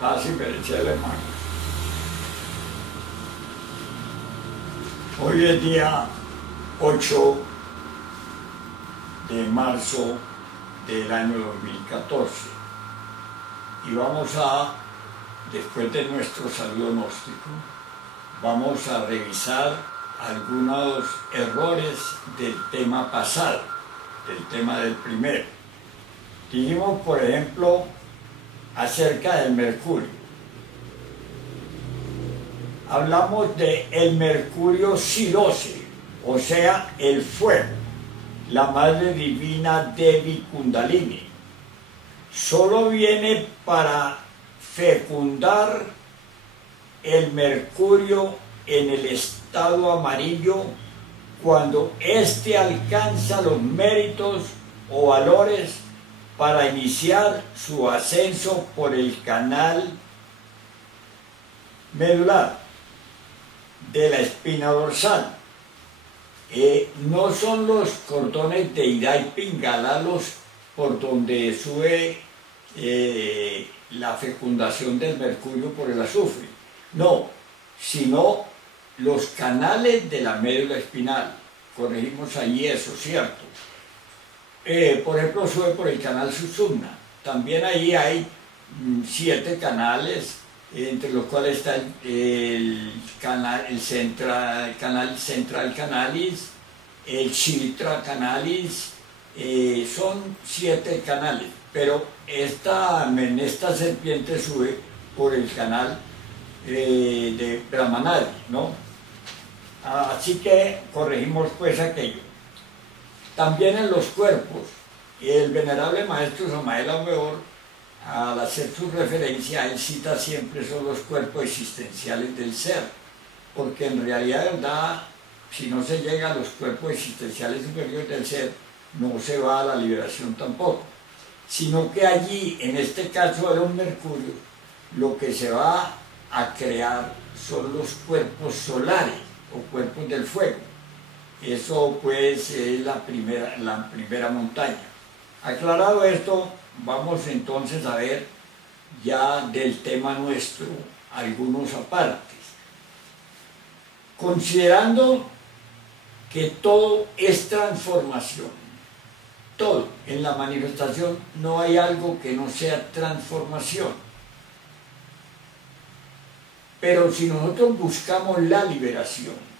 Paz y bendición, hermano. Hoy es día 8 de marzo del año 2014 y después de nuestro saludo gnóstico, vamos a revisar algunos errores del tema pasado, del tema del primero. Dijimos, por ejemplo, acerca del mercurio. Hablamos de el mercurio Shirose, o sea, el fuego, la madre divina Devi Kundalini. Solo viene para fecundar el mercurio en el estado amarillo cuando éste alcanza los méritos o valores para iniciar su ascenso por el canal medular de la espina dorsal. No son los cordones de Ida y Pingala por donde sube la fecundación del mercurio por el azufre, no, sino los canales de la médula espinal. Corregimos ahí eso, ¿cierto? Por ejemplo, sube por el canal Sushumna. También ahí hay 7 canales, entre los cuales está el canal central canalis, el Chitra canalis, son 7 canales, pero esta serpiente sube por el canal de Brahmanadi, ¿no? Así que corregimos pues aquello. También en los cuerpos, el venerable maestro Samael Aumeor, al hacer su referencia, él cita siempre son los cuerpos existenciales del ser, porque en realidad, de verdad, si no se llega a los cuerpos existenciales superiores del ser, no se va a la liberación tampoco, sino que allí, en este caso de un mercurio, lo que se va a crear son los cuerpos solares o cuerpos del fuego. Eso pues es la primera montaña. Aclarado esto, vamos entonces a ver ya del tema nuestro algunos apartes. Considerando que todo es transformación, todo en la manifestación, no hay algo que no sea transformación. Pero si nosotros buscamos la liberación,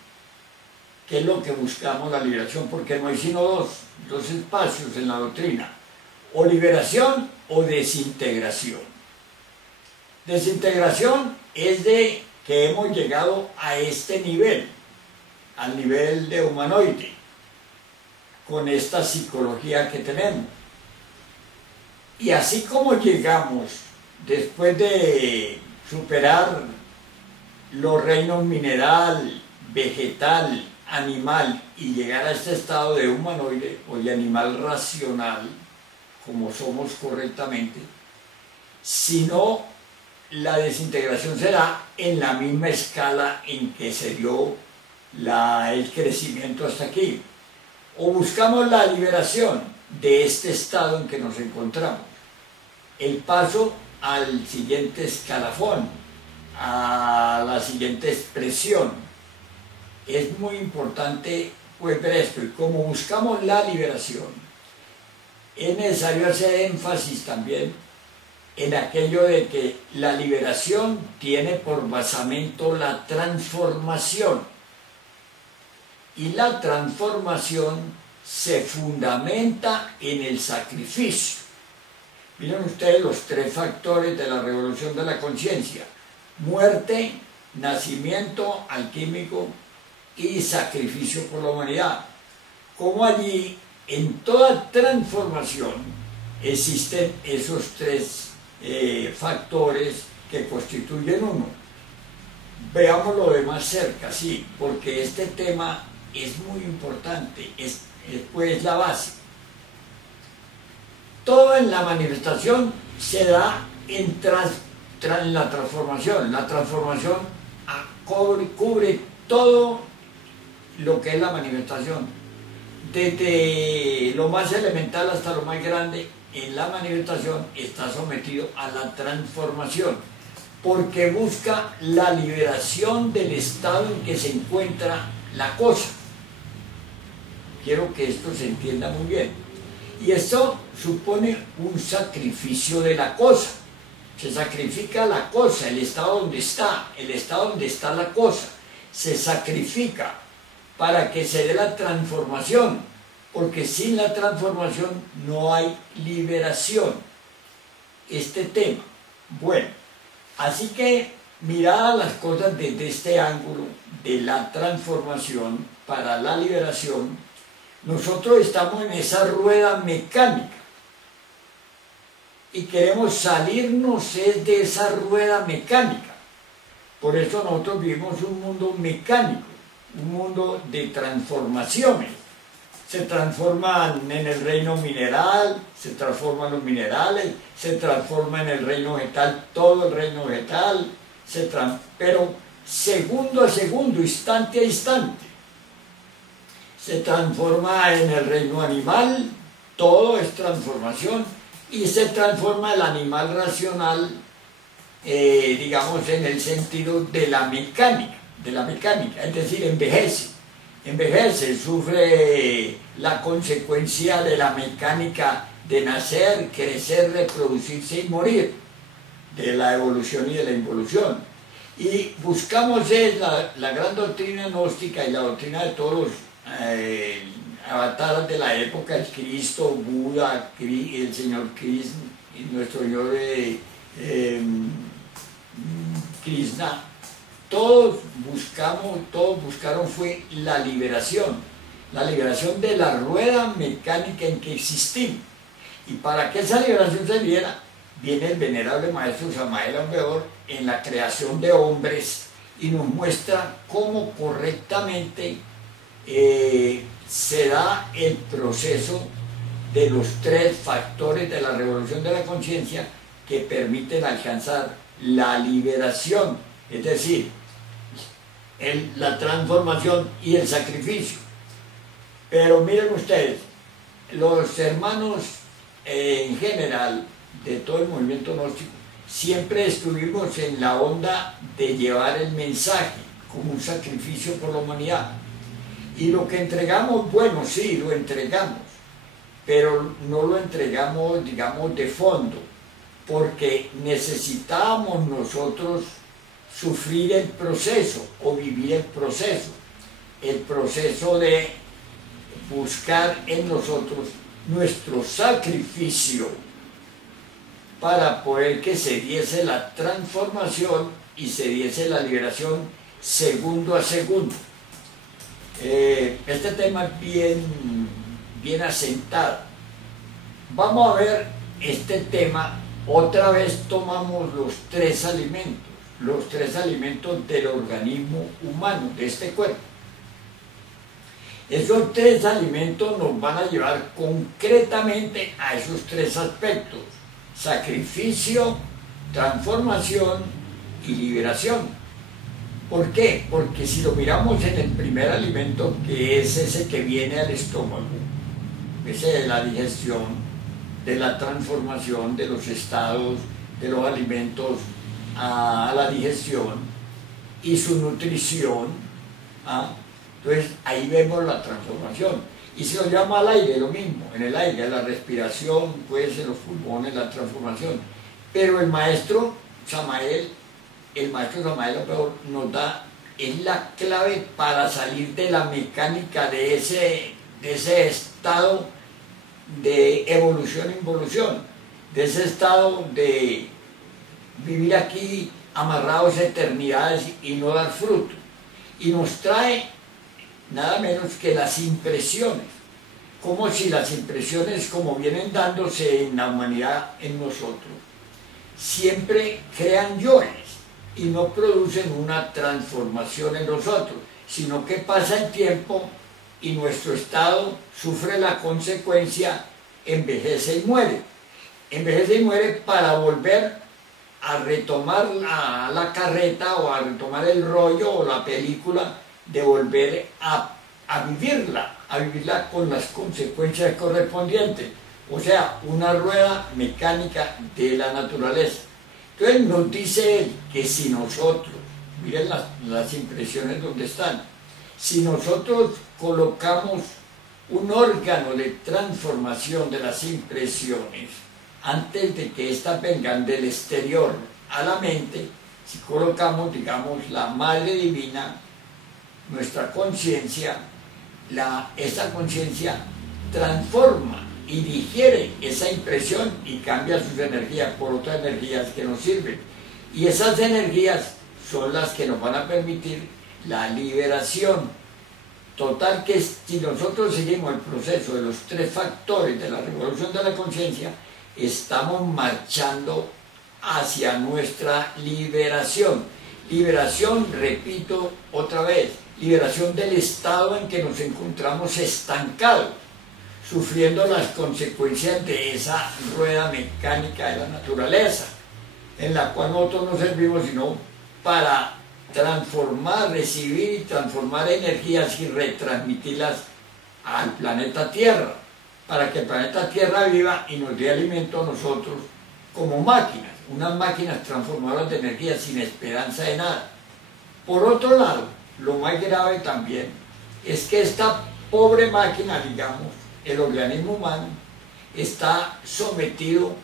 ¿qué es lo que buscamos? La liberación, porque no hay sino dos espacios en la doctrina, o liberación o desintegración. Desintegración es de que hemos llegado a este nivel, al nivel de humanoide, con esta psicología que tenemos. Y así como llegamos, después de superar los reinos mineral, vegetal, animal y llegar a este estado de humanoide o de animal racional, como somos correctamente, sino la desintegración será en la misma escala en que se dio el crecimiento hasta aquí. O buscamos la liberación de este estado en que nos encontramos, el paso al siguiente escalafón, a la siguiente expresión. Es muy importante pues ver esto, y como buscamos la liberación, es necesario hacer énfasis también en aquello de que la liberación tiene por basamento la transformación, y la transformación se fundamenta en el sacrificio. Miren ustedes los 3 factores de la revolución de la conciencia: muerte, nacimiento alquímico y sacrificio por la humanidad. Como allí, en toda transformación, existen esos 3 factores que constituyen uno. Veámoslo de más cerca, sí, porque este tema es muy importante, es pues la base. Todo en la manifestación se da en la transformación. La transformación cubre todo lo que es la manifestación, desde lo más elemental hasta lo más grande. En la manifestación está sometido a la transformación. porque busca la liberación del estado en que se encuentra la cosa. Quiero que esto se entienda muy bien. Y esto supone un sacrificio de la cosa. Se sacrifica la cosa, el estado donde está la cosa. Se sacrifica para que se dé la transformación, porque sin la transformación no hay liberación. Este tema. Bueno, así que miradas las cosas desde este ángulo de la transformación para la liberación, nosotros estamos en esa rueda mecánica y queremos salirnos de esa rueda mecánica. Por eso nosotros vivimos un mundo mecánico, un mundo de transformaciones. Se transforman en el reino mineral, se transforman los minerales, se transforma en el reino vegetal, todo el reino vegetal, pero segundo a segundo, instante a instante. Se transforma en el reino animal, todo es transformación, y se transforma el animal racional, digamos, en el sentido de la mecánica, es decir, envejece, sufre la consecuencia de la mecánica de nacer, crecer, reproducirse y morir, de la evolución y de la involución. Y buscamos la gran doctrina gnóstica y la doctrina de todos los avatares de la época, el Cristo, Buda, el Señor Krishna, nuestro Señor Krishna. Todos buscaron fue la liberación de la rueda mecánica en que existimos. Y para que esa liberación se diera, viene el venerable maestro Samael Aun Weor en la creación de hombres y nos muestra cómo correctamente se da el proceso de los tres factores de la revolución de la conciencia que permiten alcanzar la liberación, es decir, la transformación y el sacrificio. Pero miren ustedes, los hermanos en general de todo el movimiento gnóstico siempre estuvimos en la onda de llevar el mensaje como un sacrificio por la humanidad. Y lo que entregamos, bueno, sí, lo entregamos, pero no lo entregamos, digamos, de fondo, porque necesitábamos nosotros sufrir el proceso o vivir el proceso de buscar en nosotros nuestro sacrificio para poder que se diese la transformación y se diese la liberación segundo a segundo. Este tema es bien asentado. Vamos a ver este tema. Otra vez tomamos los tres alimentos del organismo humano, de este cuerpo. Esos tres alimentos nos van a llevar concretamente a esos tres aspectos: sacrificio, transformación y liberación. ¿Por qué? Porque si lo miramos en el primer alimento, que es ese que viene al estómago, ese de la digestión, de la transformación de los estados de los alimentos a la digestión y su nutrición, entonces ahí vemos la transformación. Y si lo llama al aire, lo mismo, en el aire, la respiración, pues en los pulmones, la transformación. Pero el maestro Samael Aun Weor nos da, es la clave para salir de la mecánica de ese estado de evolución-involución, de ese estado de vivir aquí amarrados a eternidades y no dar fruto. Y nos trae nada menos que las impresiones, como si las impresiones, como vienen dándose en la humanidad, en nosotros, siempre crean yoes y no producen una transformación en nosotros, sino que pasa el tiempo y nuestro estado sufre la consecuencia, envejece y muere. Envejece y muere para volver a retomar la carreta o a retomar el rollo o la película, de volver a vivirla con las consecuencias correspondientes. O sea, una rueda mecánica de la naturaleza. Entonces nos dice él que si nosotros, miren las impresiones donde están, si nosotros colocamos un órgano de transformación de las impresiones antes de que éstas vengan del exterior a la mente, si colocamos, digamos, la Madre Divina, nuestra conciencia, esa conciencia transforma y digiere esa impresión y cambia sus energías por otras energías que nos sirven. Y esas energías son las que nos van a permitir la liberación. Total que si nosotros seguimos el proceso de los 3 factores de la revolución de la conciencia, estamos marchando hacia nuestra liberación. Liberación, repito otra vez, liberación del estado en que nos encontramos estancados, sufriendo las consecuencias de esa rueda mecánica de la naturaleza, en la cual nosotros no servimos sino para transformar, recibir y transformar energías y retransmitirlas al planeta Tierra, para que el planeta Tierra viva y nos dé alimento a nosotros como máquinas, unas máquinas transformadoras de energía sin esperanza de nada. Por otro lado, lo más grave también es que esta pobre máquina, digamos, el organismo humano, está sometido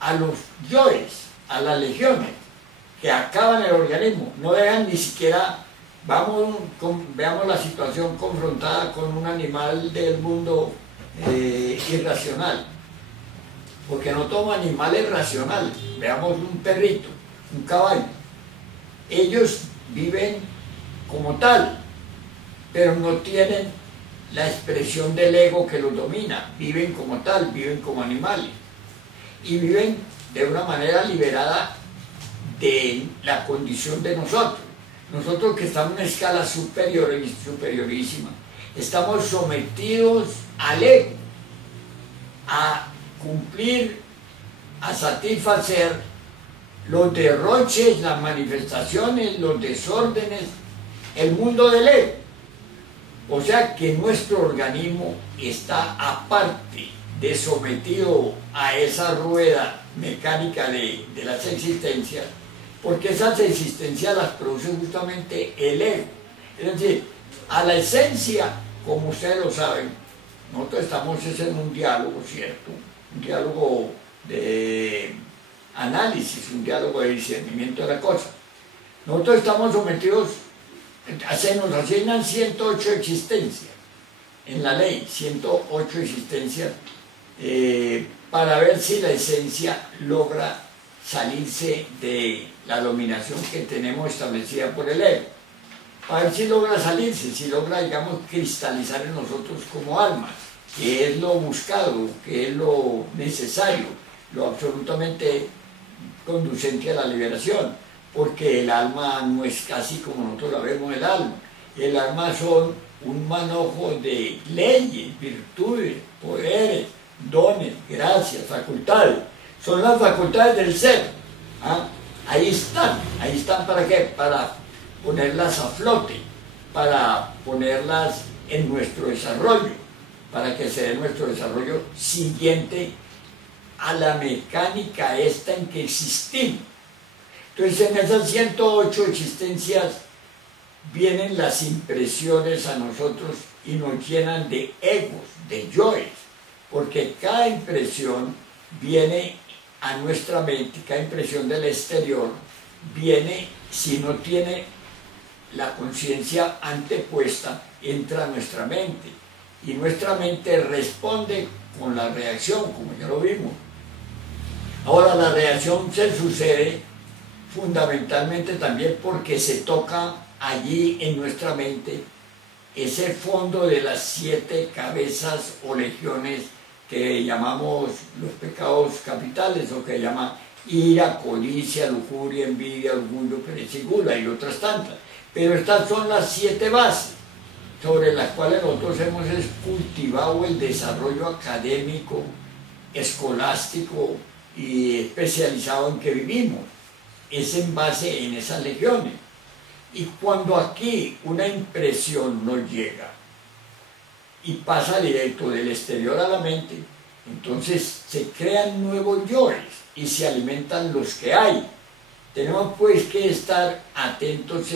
a los yoes, a las legiones, que acaban el organismo, no dejan ni siquiera, veamos la situación confrontada con un animal del mundo irracional, porque no todo animal es racional. Veamos un perrito, un caballo, ellos viven como tal, pero no tienen la expresión del ego que los domina, viven como tal, viven como animales, y viven de una manera liberada de la condición de nosotros. Nosotros que estamos en una escala superior y superiorísima, estamos sometidos al ego, a cumplir, a satisfacer los derroches, las manifestaciones, los desórdenes, el mundo del ego. O sea que nuestro organismo está aparte de sometido a esa rueda mecánica de las existencias, porque esas existencias las produce justamente el ego. Es decir, a la esencia, como ustedes lo saben, nosotros estamos en un diálogo, ¿cierto? Un diálogo de análisis, un diálogo de discernimiento de la cosa. Nosotros estamos sometidos, se nos asignan 108 existencias en la ley, 108 existencias, para ver si la esencia logra salirse de la dominación que tenemos establecida por el ego. Para ver si logra salirse, si logra, digamos, cristalizar en nosotros como almas, que es lo buscado, que es lo necesario, lo absolutamente conducente a la liberación, porque el alma no es casi como nosotros la vemos el alma. El alma son un manojo de leyes, virtudes, poderes, dones, gracias, facultades. Son las facultades del ser. ¿Ah? Ahí están ¿para qué? Para ponerlas a flote, para ponerlas en nuestro desarrollo, para que se dé nuestro desarrollo siguiente a la mecánica esta en que existimos. Entonces en esas 108 existencias vienen las impresiones a nosotros y nos llenan de egos, de yoes, porque cada impresión viene a nuestra mente, cada impresión del exterior viene, si no tiene la conciencia antepuesta, entra a nuestra mente, y nuestra mente responde con la reacción, como ya lo vimos. Ahora la reacción se sucede fundamentalmente también porque se toca allí en nuestra mente ese fondo de las 7 cabezas o legiones que llamamos los pecados capitales, o que llaman ira, codicia, lujuria, envidia, orgullo, pereza y gula, y otras tantas. Pero estas son las 7 bases sobre las cuales nosotros hemos cultivado el desarrollo académico, escolástico y especializado en que vivimos. Es en base en esas legiones. Y cuando aquí una impresión nos llega y pasa directo del exterior a la mente, entonces se crean nuevos yoes y se alimentan los que hay. Tenemos pues que estar atentos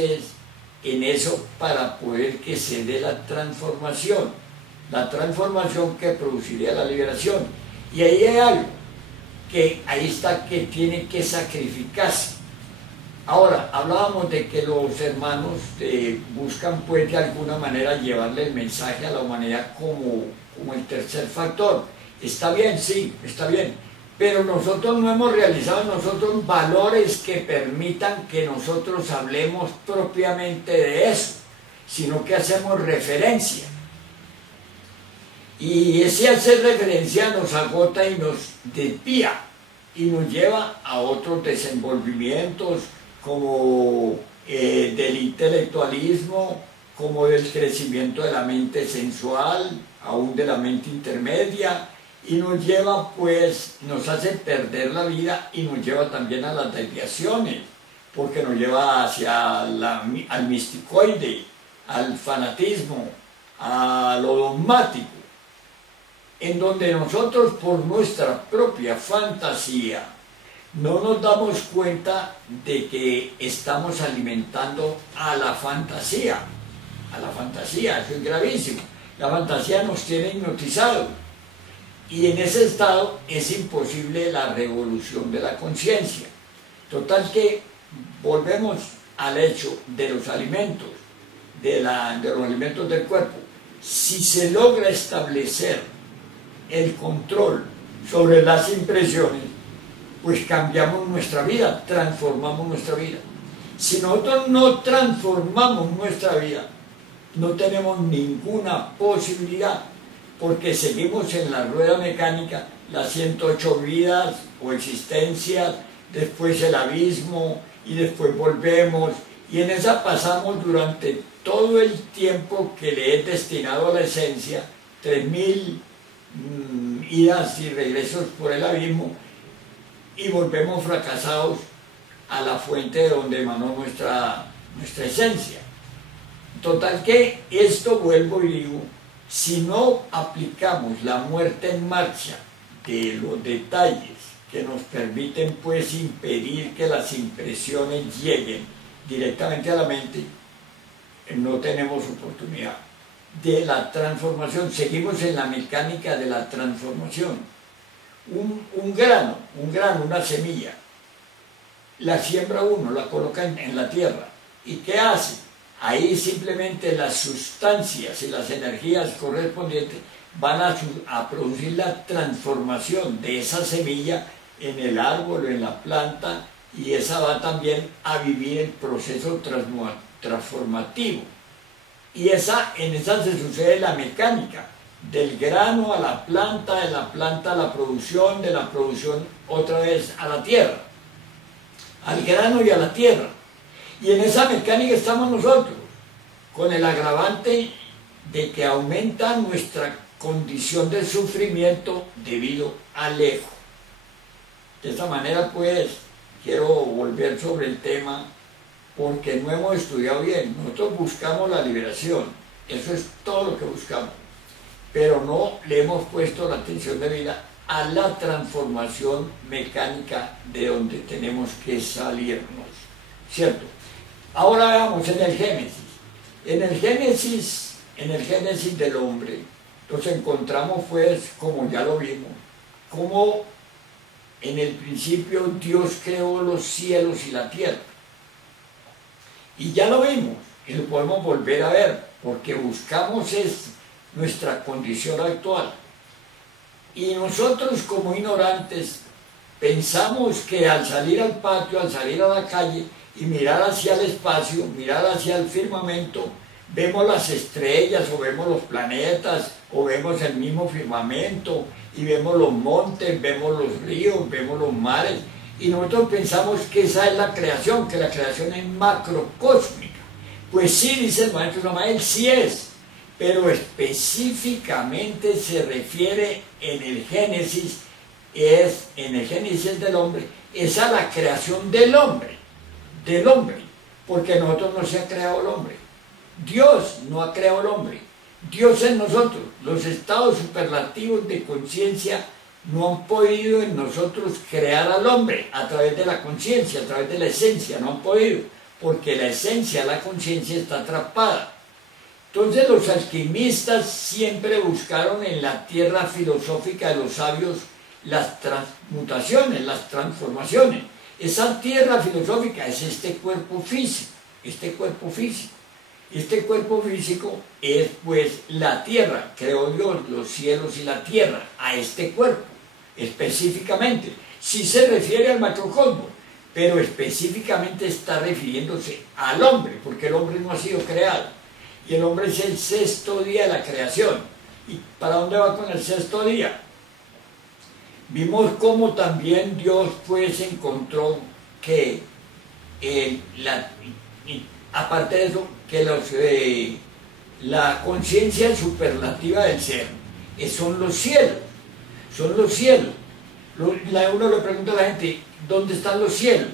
en eso para poder que se dé la transformación que produciría la liberación. Y ahí hay algo, que ahí está que tiene que sacrificarse. Ahora, hablábamos de que los hermanos buscan pues de alguna manera llevarle el mensaje a la humanidad como el tercer factor. Está bien, sí, está bien, pero nosotros no hemos realizado nosotros valores que permitan que nosotros hablemos propiamente de eso, sino que hacemos referencia. Y ese hacer referencia nos agota y nos desvía y nos lleva a otros desenvolvimientos como del intelectualismo, como del crecimiento de la mente sensual, aún de la mente intermedia, y nos lleva pues, nos hace perder la vida y nos lleva también a las desviaciones, porque nos lleva hacia al misticoide, al fanatismo, a lo dogmático, en donde nosotros por nuestra propia fantasía no nos damos cuenta de que estamos alimentando a la fantasía, eso es gravísimo. La fantasía nos tiene hipnotizados y en ese estado es imposible la revolución de la conciencia. Total que volvemos al hecho de los alimentos, de los alimentos del cuerpo. Si se logra establecer el control sobre las impresiones, pues cambiamos nuestra vida, transformamos nuestra vida. Si nosotros no transformamos nuestra vida, no tenemos ninguna posibilidad, porque seguimos en la rueda mecánica, las 108 vidas o existencias, después el abismo, y después volvemos, y en esa pasamos durante todo el tiempo que le he destinado a la esencia, 3000 idas y regresos por el abismo, y volvemos fracasados a la fuente de donde emanó nuestra esencia. Total que esto, vuelvo y digo, si no aplicamos la muerte en marcha de los detalles que nos permiten pues impedir que las impresiones lleguen directamente a la mente, no tenemos oportunidad de la transformación. Seguimos en la mecánica de la transformación. Un grano, una semilla, la siembra uno, la coloca en la tierra. ¿Y qué hace? Ahí simplemente las sustancias y las energías correspondientes van a producir la transformación de esa semilla en el árbol o en la planta, y esa va también a vivir el proceso transformativo. Y en esa se sucede la mecánica, del grano a la planta, de la planta a la producción, de la producción otra vez a la tierra, al grano y a la tierra. Y en esa mecánica estamos nosotros, con el agravante de que aumenta nuestra condición de sufrimiento debido al ego. De esta manera pues quiero volver sobre el tema, porque no hemos estudiado bien. Nosotros buscamos la liberación, eso es todo lo que buscamos, pero no le hemos puesto la atención debida a la transformación mecánica de donde tenemos que salirnos, ¿cierto? Ahora veamos en el Génesis. En el Génesis del hombre, nos encontramos pues, como ya lo vimos, como en el principio Dios creó los cielos y la tierra. Y ya lo vimos, y lo podemos volver a ver, porque buscamos nuestra condición actual. Y nosotros como ignorantes pensamos que al salir al patio, al salir a la calle y mirar hacia el espacio, mirar hacia el firmamento, vemos las estrellas o vemos los planetas o vemos el mismo firmamento y vemos los montes, vemos los ríos, vemos los mares, y nosotros pensamos que esa es la creación, que la creación es macrocósmica. Pues sí, dice el maestro Samael, sí es, pero específicamente se refiere en el Génesis del hombre, es a la creación del hombre, porque nosotros no se ha creado el hombre. Dios no ha creado el hombre, Dios en nosotros. Los estados superlativos de conciencia no han podido en nosotros crear al hombre a través de la conciencia, a través de la esencia, no han podido, porque la esencia, la conciencia está atrapada. Entonces los alquimistas siempre buscaron en la tierra filosófica de los sabios las transmutaciones, las transformaciones. Esa tierra filosófica es este cuerpo físico, este cuerpo físico. Este cuerpo físico es pues la tierra, creó Dios, los cielos y la tierra, a este cuerpo, específicamente. Sí se refiere al macrocosmos, pero específicamente está refiriéndose al hombre, porque el hombre no ha sido creado. Y el hombre es el sexto día de la creación. ¿Y para dónde va con el sexto día? Vimos cómo también Dios pues encontró que aparte de eso, que la conciencia superlativa del ser son los cielos, son los cielos. Uno le pregunta a la gente, ¿dónde están los cielos?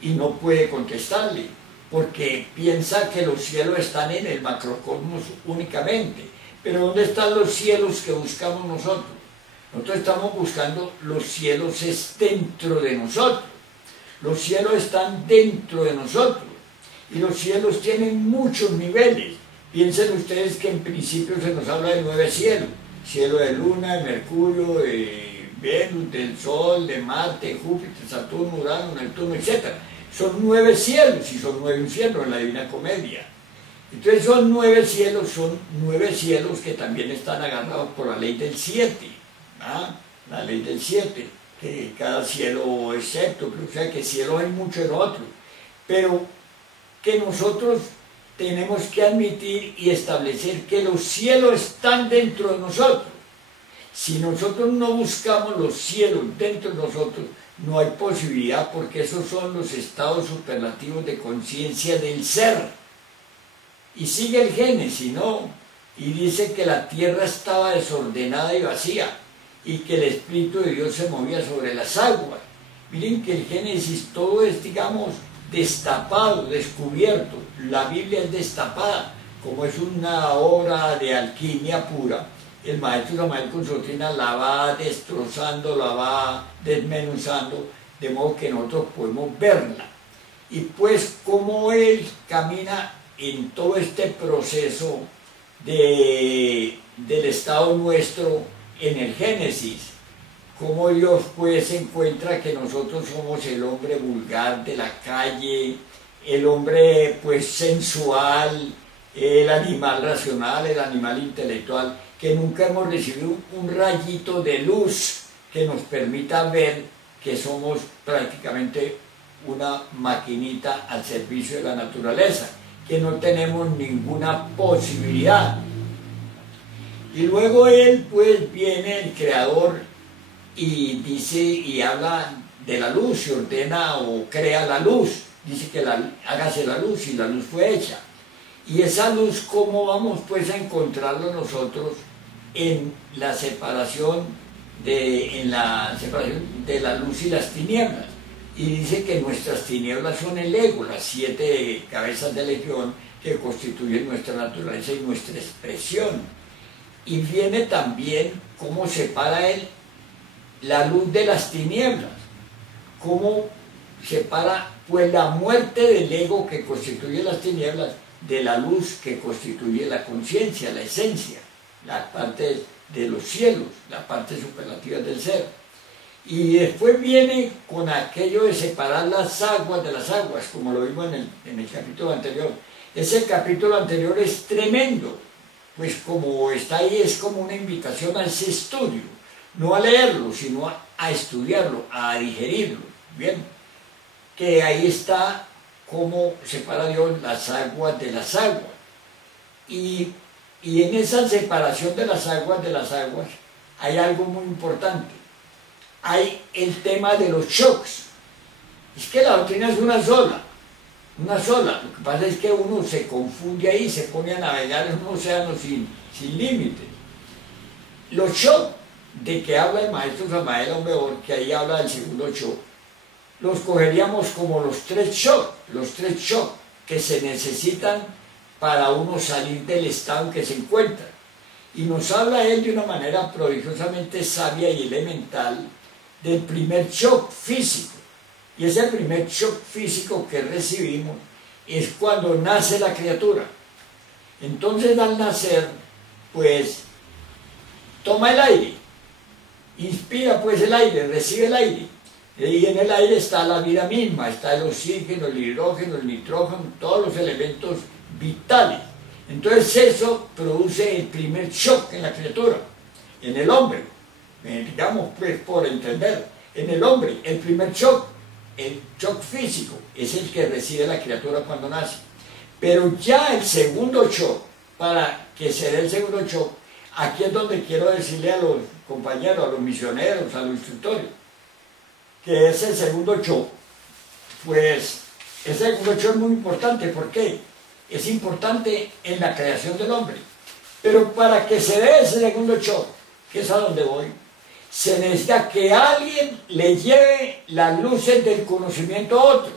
Y no puede contestarle, porque piensa que los cielos están en el macrocosmos únicamente. Pero ¿dónde están los cielos que buscamos nosotros? Nosotros estamos buscando los cielos dentro de nosotros. Los cielos están dentro de nosotros. Y los cielos tienen muchos niveles. Piensen ustedes que en principio se nos habla de 9 cielos. Cielo de Luna, de Mercurio, de Venus, del Sol, de Marte, Júpiter, Saturno, Urano, Neptuno, etc. Son 9 cielos y son 9 infiernos en la Divina Comedia. Entonces son 9 cielos que también están agarrados por la ley del 7. ¿Ah? La ley del 7, que cada cielo es séptuple, o sea que cielo hay mucho en otro. Pero que nosotros tenemos que admitir y establecer que los cielos están dentro de nosotros. Si nosotros no buscamos los cielos dentro de nosotros, no hay posibilidad, porque esos son los estados superlativos de conciencia del ser. Y sigue el Génesis, ¿no? Y dice que la tierra estaba desordenada y vacía, y que el Espíritu de Dios se movía sobre las aguas. Miren que el Génesis todo es, digamos, destapado, descubierto. La Biblia es destapada, como es una obra de alquimia pura. El maestro Samael con su doctrina la va destrozando, la va desmenuzando, de modo que nosotros podemos verla. Y pues como él camina en todo este proceso del estado nuestro en el Génesis, como Dios pues encuentra que nosotros somos el hombre vulgar de la calle, el hombre pues sensual, el animal racional, el animal intelectual, que nunca hemos recibido un rayito de luz que nos permita ver que somos prácticamente una maquinita al servicio de la naturaleza, que no tenemos ninguna posibilidad. Y luego él pues viene el creador y dice y habla de la luz, y ordena o crea la luz, dice que hágase la luz, y la luz fue hecha. Y esa luz, ¿cómo vamos pues a encontrarlo nosotros en la separación de la luz y las tinieblas? Y dice que nuestras tinieblas son el ego, las 7 cabezas de legión que constituyen nuestra naturaleza y nuestra expresión. Y viene también cómo separa él la luz de las tinieblas, cómo separa pues la muerte del ego que constituye las tinieblas de la luz que constituye la conciencia, la esencia, la parte de los cielos, la parte superlativa del ser. Y después viene con aquello de separar las aguas de las aguas, como lo vimos en el capítulo anterior. Ese capítulo anterior es tremendo, pues como está ahí es como una invitación a ese estudio, no a leerlo, sino a estudiarlo, a digerirlo, ¿bien? Que ahí está cómo separa Dios las aguas de las aguas. Y en esa separación de las aguas hay algo muy importante. Hay el tema de los shocks. Es que la doctrina es una sola. Lo que pasa es que uno se confunde ahí, se pone a navegar en un océano sin límites. Los shocks de que habla el maestro Samael Aun-Weor, que ahí habla del segundo shock, los cogeríamos como los 3 shocks que se necesitan para uno salir del estado en que se encuentra. Y nos habla él de una manera prodigiosamente sabia y elemental del primer shock físico. Y ese primer shock físico que recibimos es cuando nace la criatura. Entonces al nacer, pues, toma el aire, inspira pues el aire, recibe el aire. Y en el aire está la vida misma, está el oxígeno, el hidrógeno, el nitrógeno, todos los elementos vitales. Entonces eso produce el primer shock en la criatura, en el hombre. Digamos pues por entender, en el hombre el primer shock, el shock físico, es el que recibe la criatura cuando nace. Pero ya el segundo shock, para que se dé el segundo shock, aquí es donde quiero decirle a los compañeros, a los misioneros, a los instructores, que ese segundo shock, pues ese segundo shock es muy importante. ¿Por qué? Es importante en la creación del hombre. Pero para que se dé ese segundo shock, que es a donde voy, se necesita que alguien le lleve las luces del conocimiento a otro.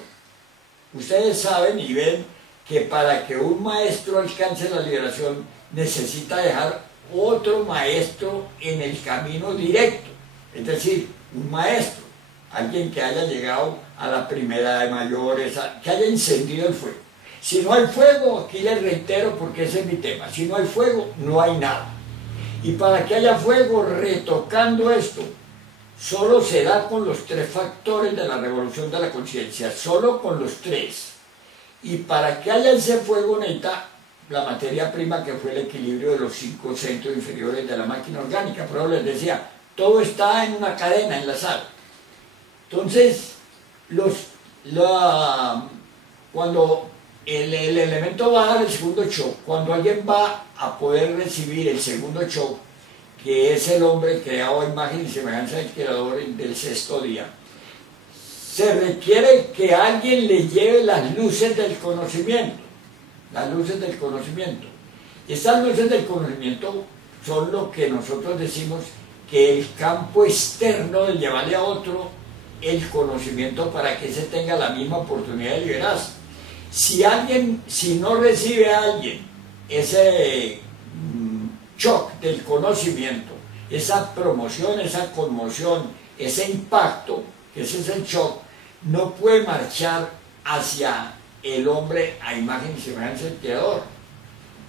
Ustedes saben y ven que para que un maestro alcance la liberación necesita dejar otro maestro en el camino directo. Es decir, un maestro, alguien que haya llegado a la primera de mayores, que haya encendido el fuego. Si no hay fuego, aquí les reitero porque ese es mi tema, si no hay fuego, no hay nada. Y para que haya fuego, retocando esto, solo se da con los tres factores de la revolución de la conciencia, solo con los tres. Y para que haya ese fuego necesita la materia prima, que fue el equilibrio de los 5 centros inferiores de la máquina orgánica. Pero les decía, todo está en una cadena enlazada. Entonces, cuando el elemento va a dar el segundo shock, cuando alguien va a poder recibir el segundo shock, que es el hombre creado a imagen y semejanza del Creador del sexto día, se requiere que alguien le lleve las luces del conocimiento. Las luces del conocimiento. Estas luces del conocimiento son lo que nosotros decimos que el campo externo de llevarle a otro el conocimiento para que se tenga la misma oportunidad de liberarse. Si no recibe a alguien ese shock del conocimiento, esa promoción, esa conmoción, ese impacto, que ese es el shock, no puede marchar hacia el hombre a imagen y semejanza del Creador.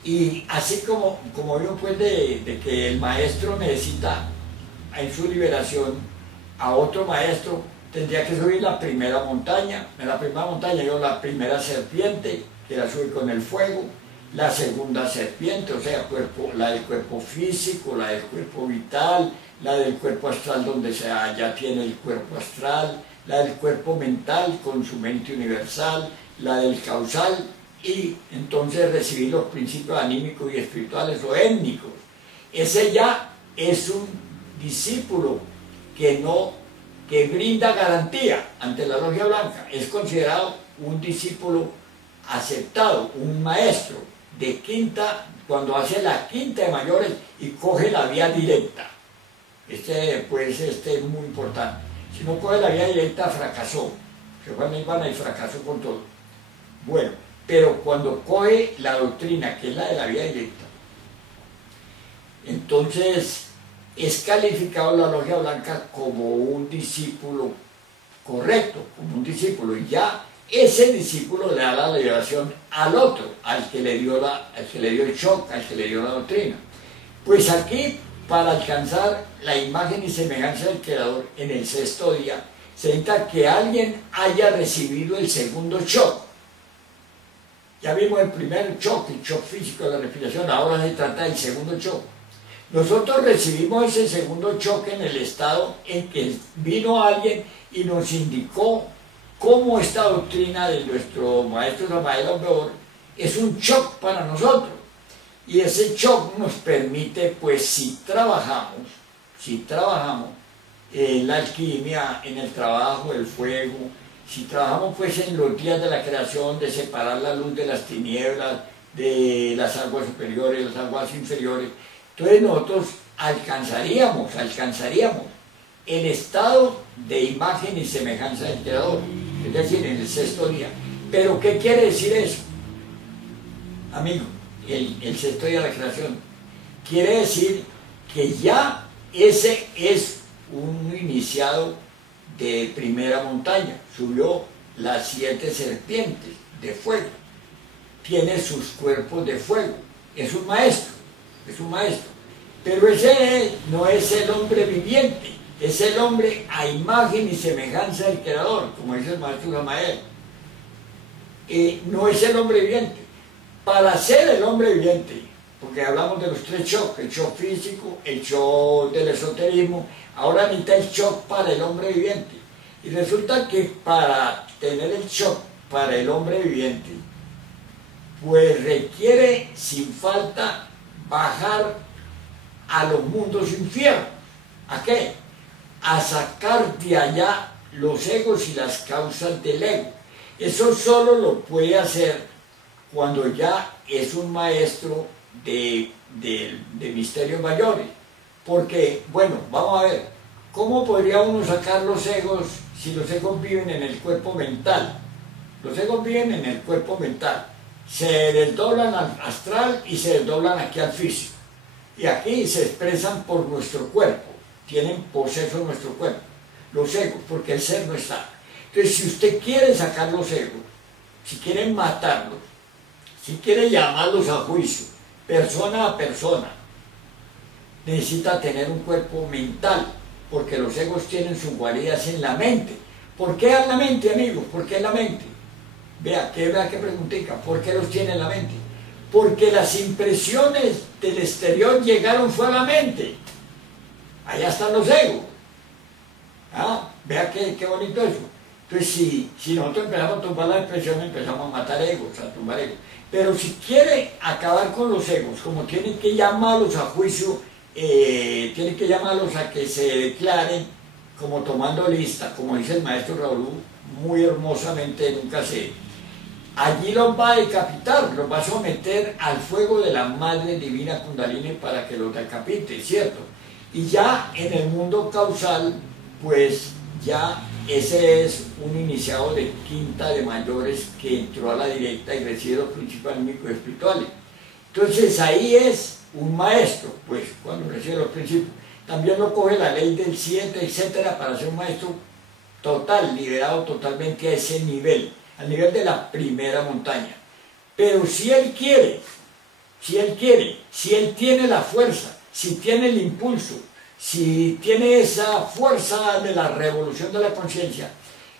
Y así como vimos pues de que el maestro necesita en su liberación a otro maestro, tendría que subir la primera montaña. En la primera montaña yo la primera serpiente, que la sube con el fuego, la segunda serpiente, o sea, la del cuerpo físico, la del cuerpo vital, la del cuerpo astral donde ya tiene el cuerpo astral, la del cuerpo mental con su mente universal, la del causal, y entonces recibir los principios anímicos y espirituales o étnicos. Ese ya es un discípulo que brinda garantía ante la logia blanca, es considerado un discípulo aceptado, un maestro de quinta, cuando hace la quinta de mayores y coge la vía directa. Este es muy importante. Si no coge la vía directa, fracasó. Se fue a Nirvana y fracasó con todo. Bueno, pero cuando coge la doctrina, que es la de la vía directa, entonces es calificado la logia blanca como un discípulo correcto, como un discípulo, y ya ese discípulo le da la liberación al otro, al que le dio el shock, al que le dio la doctrina. Pues aquí, para alcanzar la imagen y semejanza del Creador en el sexto día, se necesita que alguien haya recibido el segundo shock. Ya vimos el primer shock, el shock físico de la respiración, ahora se trata del segundo shock. Nosotros recibimos ese segundo shock en el estado en que vino alguien y nos indicó cómo esta doctrina de nuestro maestro Rafael Aumeor es un shock para nosotros. Y ese shock nos permite, pues, si trabajamos en la alquimia, en el trabajo del fuego, si trabajamos pues en los días de la creación, de separar la luz de las tinieblas, de las aguas superiores, las aguas inferiores, entonces nosotros alcanzaríamos el estado de imagen y semejanza del Creador, es decir, en el sexto día. Pero ¿qué quiere decir eso, amigo? El sexto día de la creación. quiere decir que ya ese es un iniciado de primera montaña, subió las 7 serpientes de fuego, tiene sus cuerpos de fuego, es un maestro, pero ese no es el hombre viviente, es el hombre a imagen y semejanza del Creador, como dice el maestro Samael. No es el hombre viviente. Para ser el hombre viviente, porque hablamos de los 3 shocks, el shock físico, el shock del esoterismo, ahora necesita el shock para el hombre viviente. Y resulta que para tener el shock para el hombre viviente, pues requiere sin falta bajar a los mundos infiernos. ¿A qué? A sacar de allá los egos y las causas del ego. Eso solo lo puede hacer cuando ya es un maestro de misterios mayores. Porque, bueno, vamos a ver, ¿cómo podría uno sacar los egos si los egos viven en el cuerpo mental? Los egos viven en el cuerpo mental. Se desdoblan al astral y se desdoblan aquí al físico. Y aquí se expresan por nuestro cuerpo, tienen poseso de nuestro cuerpo, los egos, porque el ser no está. Entonces, si usted quiere sacar los egos, si quiere matarlos, si quiere llamarlos a juicio, persona a persona, necesita tener un cuerpo mental, porque los egos tienen sus guaridas en la mente. ¿Por qué en la mente, amigos? ¿Por qué en la mente? Vea qué preguntica, ¿por qué los tiene en la mente? Porque las impresiones del exterior llegaron fue a la mente. Allá están los egos. ¿Ah? Vea qué bonito eso. Entonces, si nosotros empezamos a tumbar las impresiones, empezamos a matar egos, a tumbar egos. Pero si quiere acabar con los egos, como tiene que llamarlos a juicio, tiene que llamarlos a que se declaren como tomando lista, como dice el maestro Raúl muy hermosamente en un cassette. Allí los va a decapitar, los va a someter al fuego de la Madre Divina Kundalini para que los decapite, ¿cierto? Y ya en el mundo causal, pues ya ese es un iniciado de quinta de mayores que entró a la directa y recibe los principios anímicos espirituales. Entonces ahí es un maestro, pues cuando recibe los principios. También lo coge la ley del 7, etcétera, para ser un maestro total, liberado totalmente a ese nivel, al nivel de la primera montaña. Pero si él quiere, si él tiene la fuerza, si tiene el impulso, si tiene esa fuerza de la revolución de la conciencia,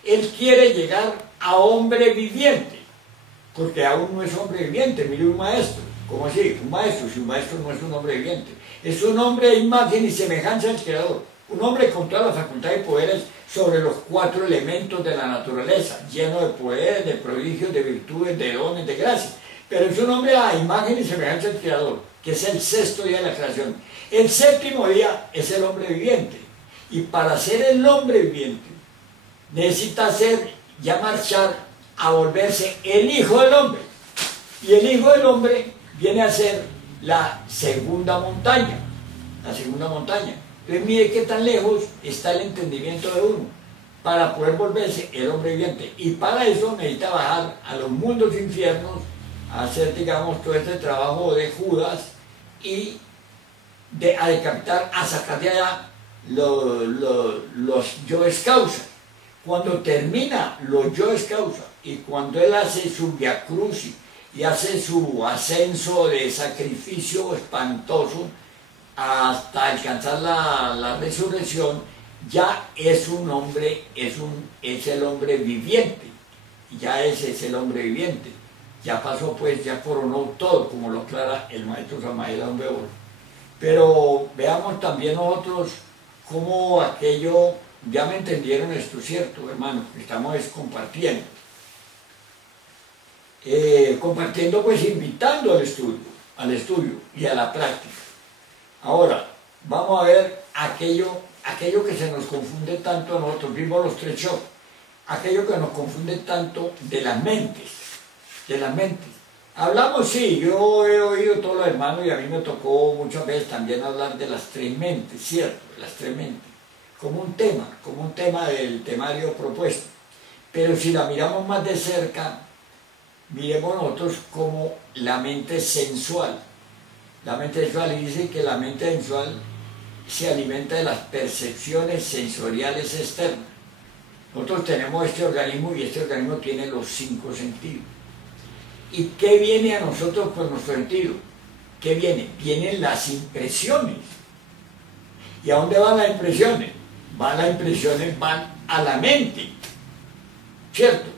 él quiere llegar a hombre viviente, porque aún no es hombre viviente. Mire un maestro, ¿cómo así? Un maestro, si un maestro no es un hombre viviente, es un hombre de imagen y semejanza del Creador, un hombre con todas las facultades y poderes sobre los 4 elementos de la naturaleza, lleno de poderes, de prodigios, de virtudes, de dones, de gracias. Pero es un hombre a imagen y semejanza del Creador, que es el 6.º día de la creación. El 7.º día es el hombre viviente. Y para ser el hombre viviente, necesita ya marchar a volverse el Hijo del Hombre. Y el Hijo del Hombre viene a ser la segunda montaña. La segunda montaña. Entonces mire qué tan lejos está el entendimiento de uno para poder volverse el hombre viviente. Y para eso necesita bajar a los mundos infiernos, a hacer, digamos, todo este trabajo de Judas y a decapitar, a sacar de allá los yoes causa. Cuando termina los yoes causa y cuando él hace su via crucis y hace su ascenso de sacrificio espantoso hasta alcanzar la resurrección, ya es un hombre, es el hombre viviente, ya ese es el hombre viviente, ya pasó pues, ya coronó todo, como lo aclara el maestro Samael Aumbeor. Pero veamos también nosotros cómo aquello, ya me entendieron esto, ¿cierto, hermano? Estamos compartiendo. Compartiendo pues invitando al estudio y a la práctica. Ahora, vamos a ver aquello que se nos confunde tanto a nosotros. Vimos los 3 shocks, aquello que nos confunde tanto de las mentes, Hablamos, sí, yo he oído todos los hermanos y a mí me tocó muchas veces también hablar de las 3 mentes, ¿cierto? Las 3 mentes, como un tema del temario propuesto. Pero si la miramos más de cerca, miremos nosotros como la mente sensual. la mente sensual, y dice que la mente sensual se alimenta de las percepciones sensoriales externas. Nosotros tenemos este organismo y este organismo tiene los 5 sentidos. ¿Y qué viene a nosotros por nuestro sentido? ¿Qué viene? Vienen las impresiones. ¿Y a dónde van las impresiones? Las impresiones van a la mente, ¿cierto?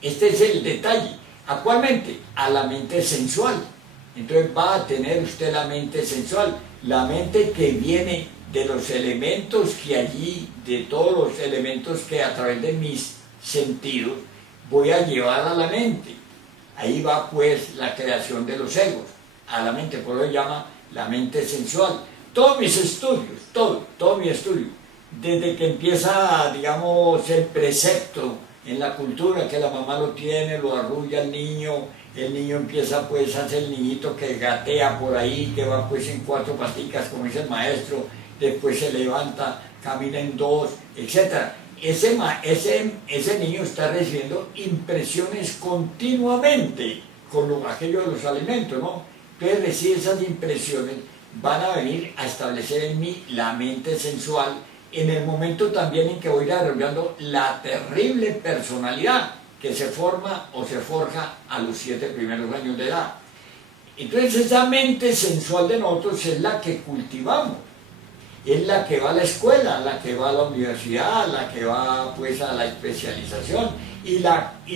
Este es el detalle. ¿A cuál mente? A la mente sensual. Entonces va a tener usted la mente sensual, la mente que viene de los elementos que allí, de todos los elementos que a través de mis sentidos voy a llevar a la mente. Ahí va pues la creación de los egos, a la mente, por eso se llama la mente sensual. Todos mis estudios, todo mi estudio, desde que empieza, digamos, el precepto en la cultura, que la mamá lo tiene, lo arrulla el niño empieza pues a ser el niñito que gatea por ahí, que va pues en 4 paticas, como dice el maestro, después se levanta, camina en 2, etc. Ese niño está recibiendo impresiones continuamente con aquello de los alimentos, ¿no? Entonces recibe esas impresiones, van a venir a establecer en mí la mente sensual, en el momento también en que voy desarrollando la terrible personalidad que se forma o se forja a los 7 primeros años de edad. Entonces esa mente sensual de nosotros es la que cultivamos, es la que va a la escuela, la que va a la universidad, la que va pues a la especialización y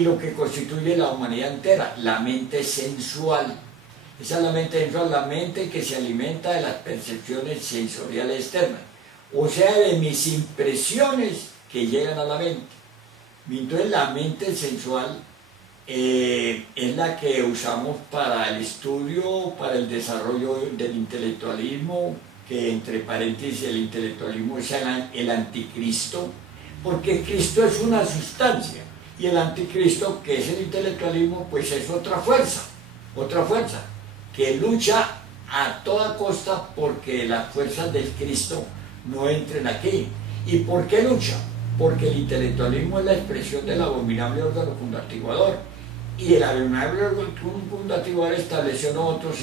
lo que constituye la humanidad entera, la mente sensual. Esa es la mente sensual, la mente que se alimenta de las percepciones sensoriales externas, o sea, de mis impresiones que llegan a la mente. Entonces la mente sensual es la que usamos para el estudio, para el desarrollo del intelectualismo, que entre paréntesis el intelectualismo es el anticristo, porque Cristo es una sustancia y el anticristo, que es el intelectualismo, pues es otra fuerza que lucha a toda costa porque las fuerzas del Cristo no entren aquí. ¿Y por qué lucha? Porque el intelectualismo es la expresión del abominable órgano fundatiguador, y el abominable órgano fundatiguador estableció en otros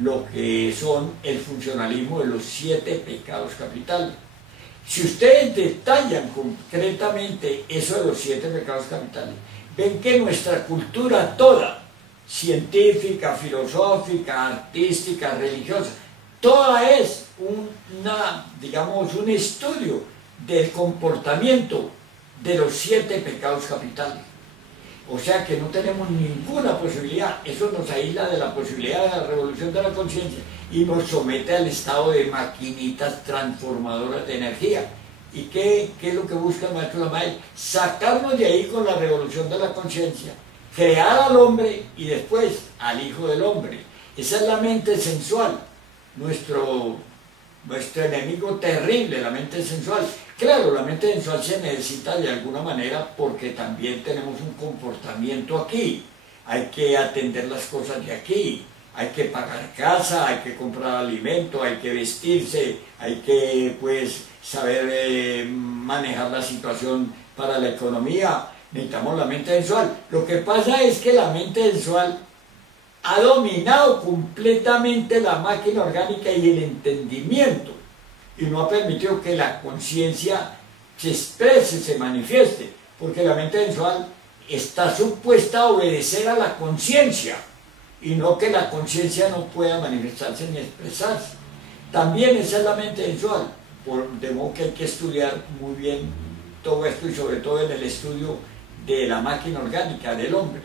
lo que son el funcionalismo de los 7 pecados capitales. Si ustedes detallan concretamente eso de los 7 pecados capitales, ven que nuestra cultura toda, científica, filosófica, artística, religiosa, toda es un estudio del comportamiento de los 7 pecados capitales. O sea que no tenemos ninguna posibilidad, eso nos aísla de la posibilidad de la revolución de la conciencia y nos somete al estado de maquinitas transformadoras de energía. ¿Y qué es lo que busca el maestro Lamael? Sacarnos de ahí con la revolución de la conciencia, crear al hombre y después al hijo del hombre. Esa es la mente sensual, nuestro enemigo terrible, la mente sensual. Claro, la mente sensual se necesita de alguna manera porque también tenemos un comportamiento aquí. Hay que atender las cosas de aquí, hay que pagar casa, hay que comprar alimento, hay que vestirse, hay que pues saber manejar la situación para la economía. Necesitamos la mente sensual. Lo que pasa es que la mente sensual ha dominado completamente la máquina orgánica y el entendimiento, y no ha permitido que la conciencia se exprese, se manifieste, porque la mente sensual está supuesta a obedecer a la conciencia, y no que la conciencia no pueda manifestarse ni expresarse. También esa es la mente sensual, de modo que hay que estudiar muy bien todo esto, y sobre todo en el estudio de la máquina orgánica del hombre.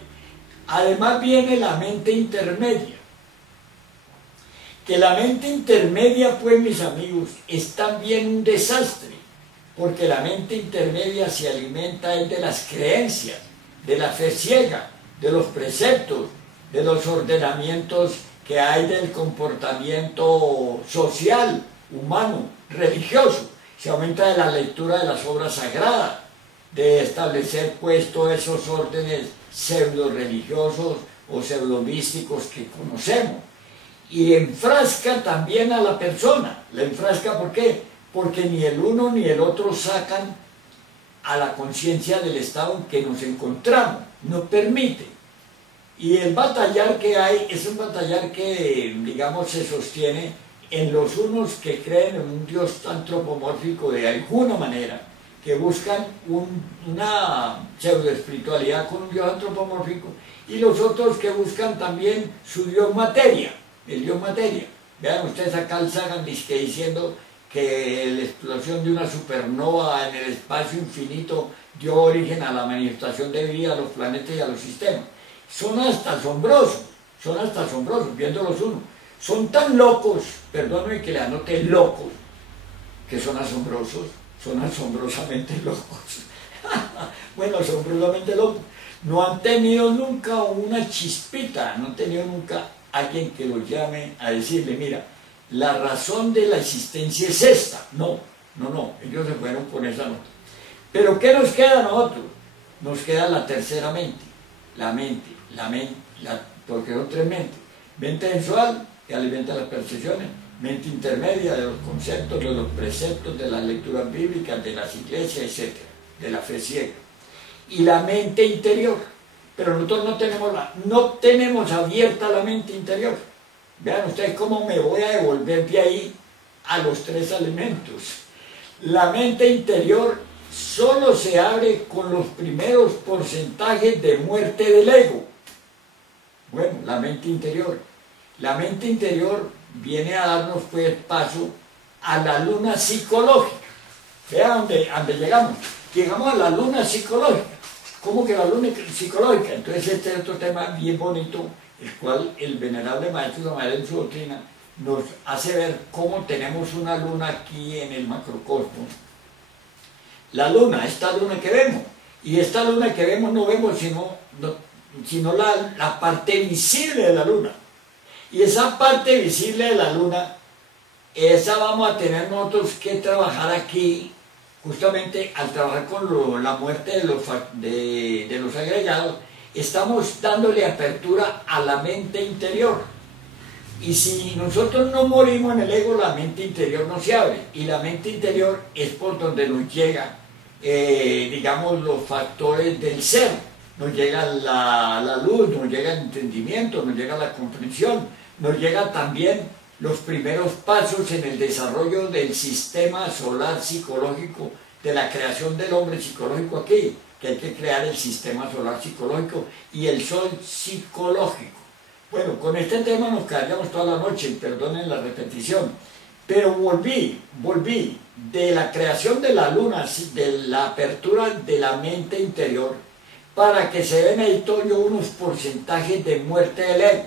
Además viene la mente intermedia, que la mente intermedia, pues mis amigos, es también un desastre, porque la mente intermedia se alimenta de las creencias, de la fe ciega, de los preceptos, de los ordenamientos que hay del comportamiento social, humano, religioso. Se aumenta de la lectura de las obras sagradas, de establecer pues todos esos órdenes pseudo religiosos o pseudo místicos que conocemos, y enfrasca también a la persona. La enfrasca, ¿por qué? Porque ni el uno ni el otro sacan a la conciencia del estado en que nos encontramos, no permite. Y el batallar que hay es un batallar que, digamos, se sostiene en los unos que creen en un Dios antropomórfico de alguna manera, que buscan una pseudoespiritualidad con un Dios antropomórfico, y los otros que buscan también su Dios materia, el Dios materia. Vean ustedes acá al Sagan diciendo que la explosión de una supernova en el espacio infinito dio origen a la manifestación de vida a los planetas y a los sistemas. Son hasta asombrosos, viéndolos uno. Son tan locos, perdónenme que le anote locos, que son asombrosos, son asombrosamente locos. Bueno, asombrosamente locos. No han tenido nunca una chispita, no han tenido nunca alguien que los llame a decirle, mira, la razón de la existencia es esta. No, ellos se fueron con esa nota. Pero ¿qué nos queda a nosotros? Nos queda la tercera mente, porque son tres mentes. Mente sensual, que alimenta las percepciones, mente intermedia de los conceptos, de los preceptos, de las lecturas bíblicas, de las iglesias, etc., de la fe ciega. Y la mente interior, pero nosotros no tenemos abierta la mente interior. Vean ustedes cómo me voy a devolver de ahí a los tres elementos. La mente interior solo se abre con los primeros porcentajes de muerte del ego. Bueno, la mente interior. La mente interior viene a darnos pues paso a la luna psicológica. Vean dónde llegamos. Llegamos a la luna psicológica. ¿Cómo que la luna psicológica? Entonces este es otro tema bien bonito, el cual el venerable Maestro Samael en su doctrina nos hace ver cómo tenemos una luna aquí en el macrocosmos. La luna, esta luna que vemos, y esta luna que vemos no vemos sino la parte visible de la luna. Y esa parte visible de la luna, esa vamos a tener nosotros que trabajar aquí, justamente al trabajar con la muerte de los agregados, estamos dándole apertura a la mente interior. Y si nosotros no morimos en el ego, la mente interior no se abre. Y la mente interior es por donde nos llega, digamos, los factores del ser. Nos llega la luz, nos llega el entendimiento, nos llega la comprensión, nos llega también los primeros pasos en el desarrollo del sistema solar psicológico, de la creación del hombre psicológico aquí, que hay que crear el sistema solar psicológico y el sol psicológico. Bueno, con este tema nos quedaríamos toda la noche, perdonen la repetición, pero volví de la creación de la luna, de la apertura de la mente interior, para que se den ahí todo unos porcentajes de muerte del ego.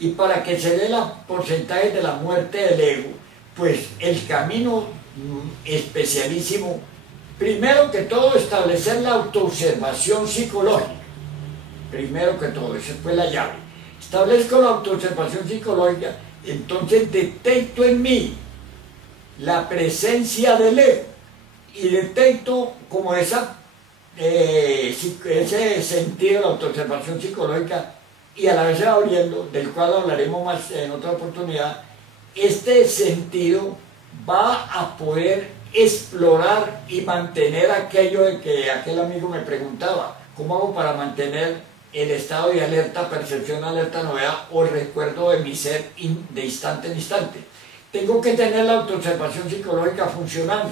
Y para que se dé el porcentaje de la muerte del ego, pues el camino especialísimo, primero que todo establecer la autoobservación psicológica. Primero que todo, esa fue la llave. Establezco la autoobservación psicológica, entonces detecto en mí la presencia del ego y detecto como ese sentido de la autoobservación psicológica, y a la vez se va abriendo, del cual hablaremos más en otra oportunidad. Este sentido va a poder explorar y mantener aquello de que aquel amigo me preguntaba, ¿cómo hago para mantener el estado de alerta, percepción, alerta, novedad o recuerdo de mi ser de instante en instante? Tengo que tener la autoobservación psicológica funcionando,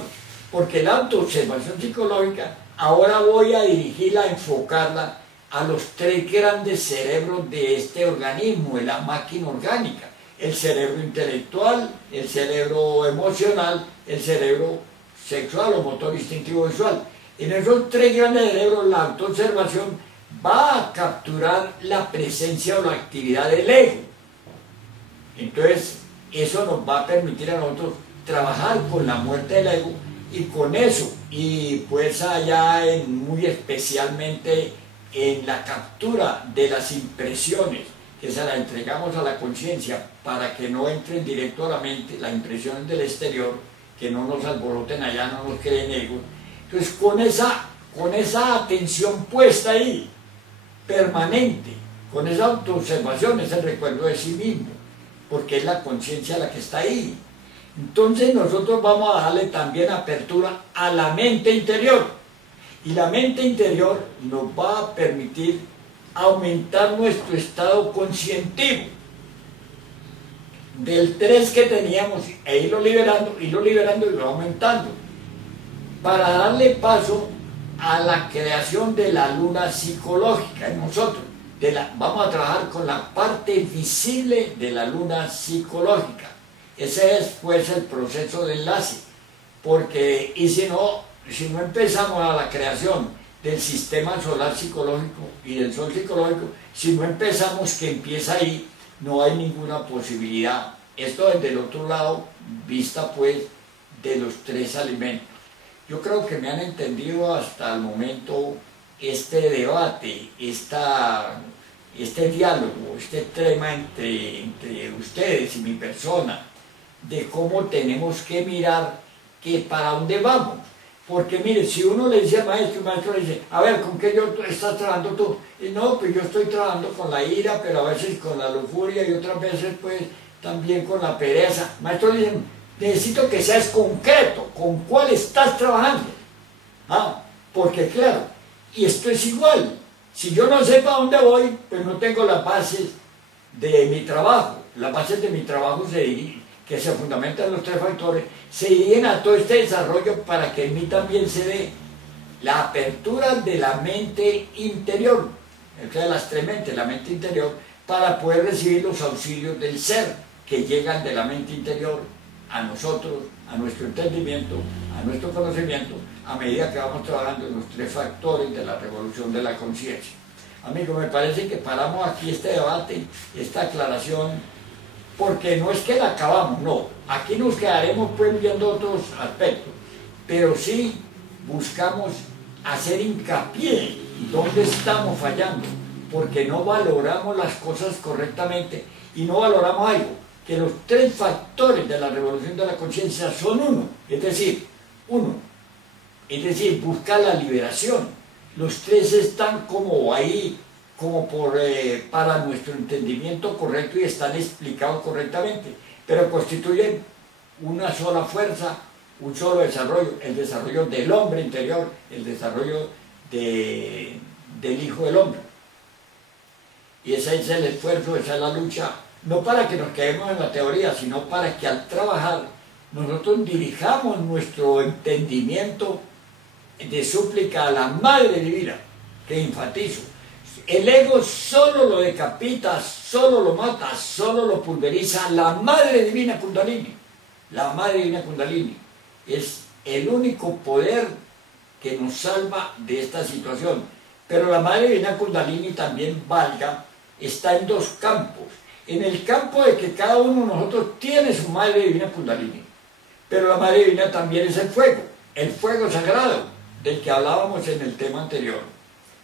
porque la autoobservación psicológica ahora voy a dirigirla, a enfocarla a los tres grandes cerebros de este organismo, de la máquina orgánica: el cerebro intelectual, el cerebro emocional, el cerebro sexual o motor instintivo visual. En esos tres grandes cerebros la autoobservación va a capturar la presencia o la actividad del ego. Entonces eso nos va a permitir a nosotros trabajar con la muerte del ego, y con eso, y pues allá muy especialmente en la captura de las impresiones, que se las entregamos a la conciencia para que no entren directo a la mente, las impresiones del exterior, que no nos alboroten allá, no nos creen ego. Entonces con esa atención puesta ahí, permanente, con esa autoobservación, es el recuerdo de sí mismo, porque es la conciencia la que está ahí. Entonces nosotros vamos a darle también apertura a la mente interior, y la mente interior nos va a permitir aumentar nuestro estado conscientivo del 3 que teníamos e irlo liberando y lo aumentando para darle paso a la creación de la luna psicológica en nosotros. Vamos a trabajar con la parte visible de la luna psicológica. Ese es pues el proceso de enlace, porque si no empezamos a la creación del sistema solar psicológico y del sol psicológico, si no empezamos que empieza ahí, no hay ninguna posibilidad. Esto desde el otro lado, vista pues de los 3 alimentos. Yo creo que me han entendido hasta el momento este debate, este diálogo, este tema entre ustedes y mi persona, de cómo tenemos que mirar que para dónde vamos. Porque mire, si uno le dice al maestro, el maestro le dice, a ver, ¿con qué estás trabajando tú? Y no, pues yo estoy trabajando con la ira, pero a veces con la lujuria y otras veces pues también con la pereza. El maestro dice, necesito que seas concreto, ¿con cuál estás trabajando? Porque claro, y esto es igual, si yo no sé para dónde voy, pues no tengo las bases de mi trabajo. Las bases de mi trabajo que se fundamentan en los 3 factores, se dirigen a todo este desarrollo para que en mí también se dé la apertura de la mente interior, entre las 3 mentes, la mente interior, para poder recibir los auxilios del ser que llegan de la mente interior a nosotros, a nuestro entendimiento, a nuestro conocimiento, a medida que vamos trabajando en los 3 factores de la revolución de la conciencia. Amigo, me parece que paramos aquí este debate, esta aclaración, porque no es que la acabamos, no. Aquí nos quedaremos pues viendo otros aspectos, pero sí buscamos hacer hincapié dónde estamos fallando, porque no valoramos las cosas correctamente y no valoramos algo, que los 3 factores de la revolución de la conciencia son uno, es decir, buscar la liberación. Los 3 están como ahí, como para nuestro entendimiento correcto y están explicados correctamente, pero constituyen una sola fuerza, un solo desarrollo, el desarrollo del hombre interior, el desarrollo del Hijo del Hombre. Y ese es el esfuerzo, esa es la lucha, no para que nos quedemos en la teoría, sino para que al trabajar nosotros dirijamos nuestro entendimiento de súplica a la Madre Divina, que enfatizo. El ego solo lo decapita, solo lo mata, solo lo pulveriza la Madre Divina Kundalini. La Madre Divina Kundalini es el único poder que nos salva de esta situación. Pero la Madre Divina Kundalini también está en 2 campos. En el campo de que cada uno de nosotros tiene su Madre Divina Kundalini. Pero la Madre Divina también es el fuego sagrado, del que hablábamos en el tema anterior.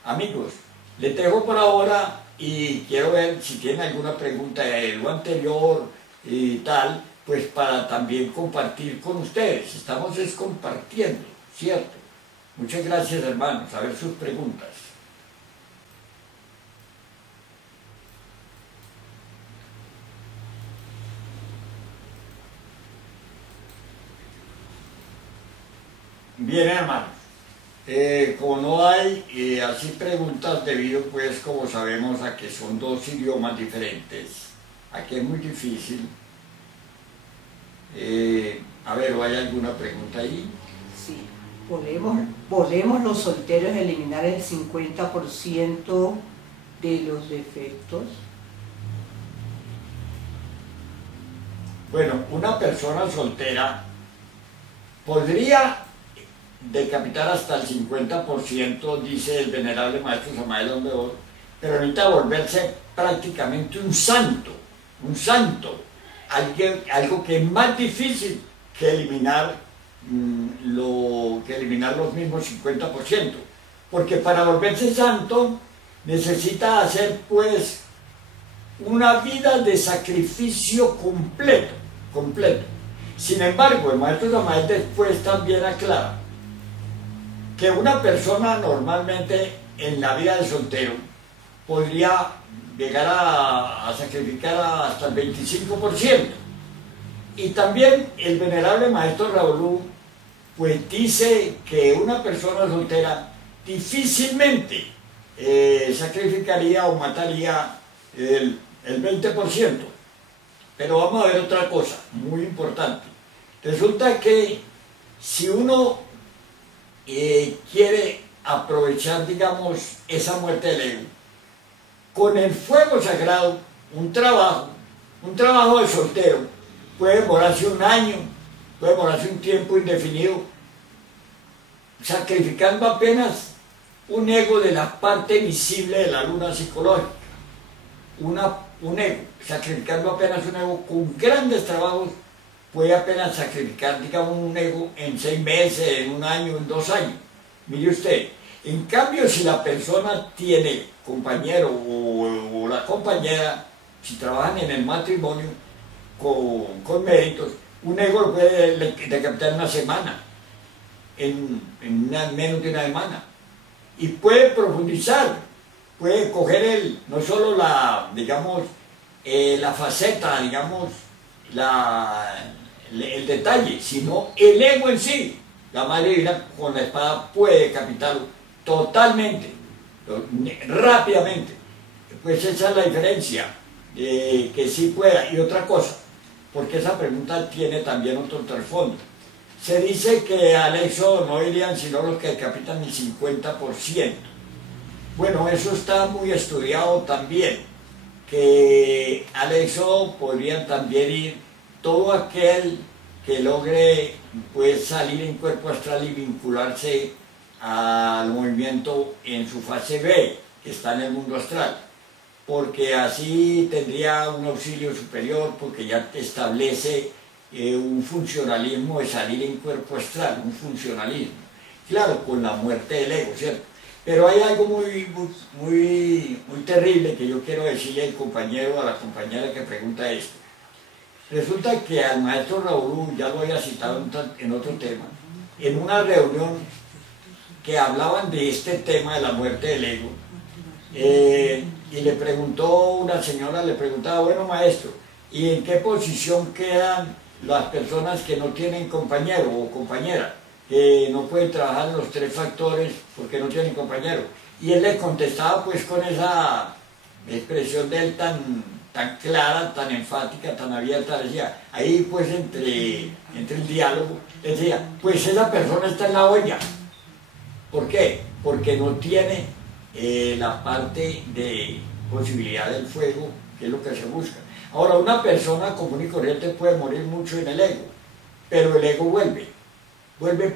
Amigos, les dejo por ahora y quiero ver si tienen alguna pregunta de lo anterior y tal, pues para también compartir con ustedes. Estamos compartiendo, ¿cierto? Muchas gracias, hermanos. A ver sus preguntas. Bien, hermanos. Como no hay así preguntas debido pues como sabemos a que son 2 idiomas diferentes, aquí es muy difícil. A ver, ¿o hay alguna pregunta ahí? Sí, ¿podemos los solteros eliminar el 50% de los defectos? Bueno, una persona soltera podría decapitar hasta el 50%, dice el venerable maestro Samael Aumbeor, pero necesita volverse prácticamente un santo, algo que es más difícil que eliminar los mismos 50%, porque para volverse santo necesita hacer pues una vida de sacrificio completo. Sin embargo, el maestro Samael después también aclara que una persona normalmente en la vida de soltero podría llegar a sacrificar hasta el 25%. Y también el venerable maestro Raúl pues dice que una persona soltera difícilmente sacrificaría o mataría el 20%. Pero vamos a ver otra cosa muy importante. Resulta que si uno quiere aprovechar, digamos, esa muerte del ego, con el fuego sagrado, un trabajo de soltero, puede demorarse un año, puede demorarse un tiempo indefinido, sacrificando apenas un ego de la parte visible de la luna psicológica. Un ego, sacrificando apenas un ego con grandes trabajos, puede apenas sacrificar, digamos, un ego en 6 meses, en un año, en 2 años. Mire usted, en cambio, si la persona tiene compañero o la compañera, si trabajan en el matrimonio con méritos, un ego lo puede decapitar en una semana, en menos de una semana. Y puede profundizar, puede coger no solo digamos, la faceta, digamos, el detalle, sino el ego en sí. La Madre Divina con la espada puede decapitarlo totalmente, rápidamente. Pues esa es la diferencia, que sí pueda. Y otra cosa, porque esa pregunta tiene también otro trasfondo. Se dice que al éxodo no irían sino los que decapitan el 50%. Bueno, eso está muy estudiado también, que al éxodo podrían también ir todo aquel que logre, pues, salir en cuerpo astral y vincularse al movimiento en su fase B, que está en el mundo astral, porque así tendría un auxilio superior, porque ya te establece un funcionalismo de salir en cuerpo astral, un funcionalismo, claro, con la muerte del ego, ¿cierto? Pero hay algo muy terrible que yo quiero decirle al compañero, a la compañera que pregunta esto. Resulta que al maestro Raúl, ya lo había citado en otro tema, en una reunión que hablaban de este tema de la muerte del ego, y le preguntó una señora, le preguntaba, bueno maestro, ¿y en qué posición quedan las personas que no tienen compañero o compañera, que no pueden trabajar en los 3 factores porque no tienen compañero? Y él le contestaba pues con esa expresión de él tan clara, tan enfática, tan abierta, decía, ahí pues entre el diálogo, decía, pues esa persona está en la olla. ¿Por qué? Porque no tiene la parte de posibilidad del fuego, que es lo que se busca. Ahora, una persona común y corriente puede morir mucho en el ego, pero el ego vuelve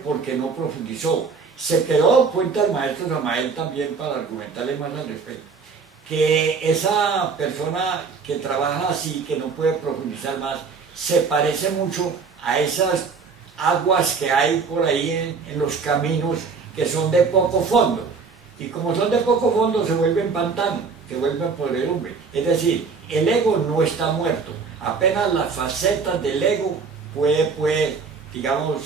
porque no profundizó. Se quedó cuenta el maestro Samael también, para argumentarle más al respecto, que esa persona que trabaja así, que no puede profundizar más, se parece mucho a esas aguas que hay por ahí en los caminos, que son de poco fondo. Y como son de poco fondo, se vuelven pantano, se vuelven podredumbre. Es decir, el ego no está muerto. Apenas las facetas del ego puede digamos,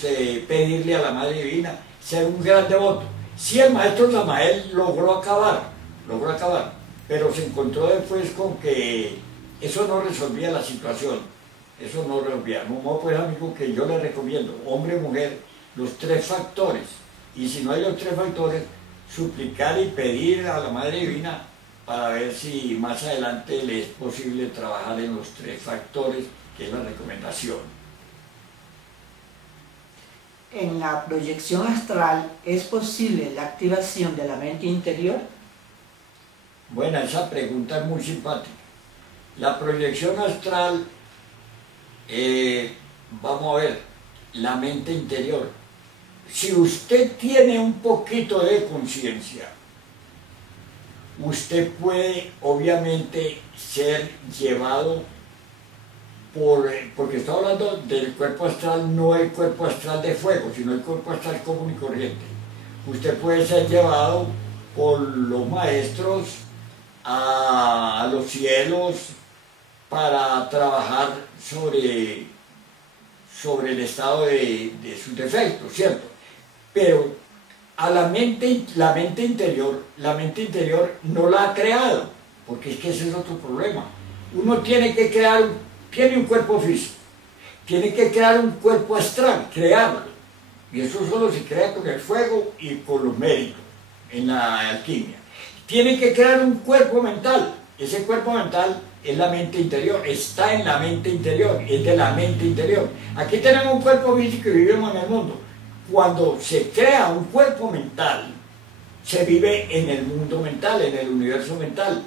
pedirle a la Madre Divina ser un gran devoto. Sí, el maestro Samael logró acabar, pero se encontró después con que eso no resolvía la situación, eso no resolvía. No, pues amigo, que yo le recomiendo, hombre, mujer, los 3 factores, y si no hay los 3 factores, suplicar y pedir a la Madre Divina para ver si más adelante le es posible trabajar en los 3 factores, que es la recomendación. En la proyección astral, ¿es posible la activación de la mente interior? Bueno, esa pregunta es muy simpática. La proyección astral, vamos a ver, la mente interior. Si usted tiene un poquito de conciencia, usted puede obviamente ser llevado porque está hablando del cuerpo astral, no el cuerpo astral de fuego, sino el cuerpo astral común y corriente. Usted puede ser llevado por los maestros a los cielos para trabajar sobre el estado de sus defectos, ¿cierto? Pero a la mente interior no la ha creado, porque es que ese es otro problema. Uno tiene que tiene un cuerpo físico, tiene que crear un cuerpo astral, crearlo. Y eso solo se crea con el fuego y con los méritos en la alquimia. tiene que crear un cuerpo mental. Ese cuerpo mental es la mente interior, está en la mente interior, es de la mente interior. Aquí tenemos un cuerpo físico y vivimos en el mundo. Cuando se crea un cuerpo mental, se vive en el mundo mental, en el universo mental.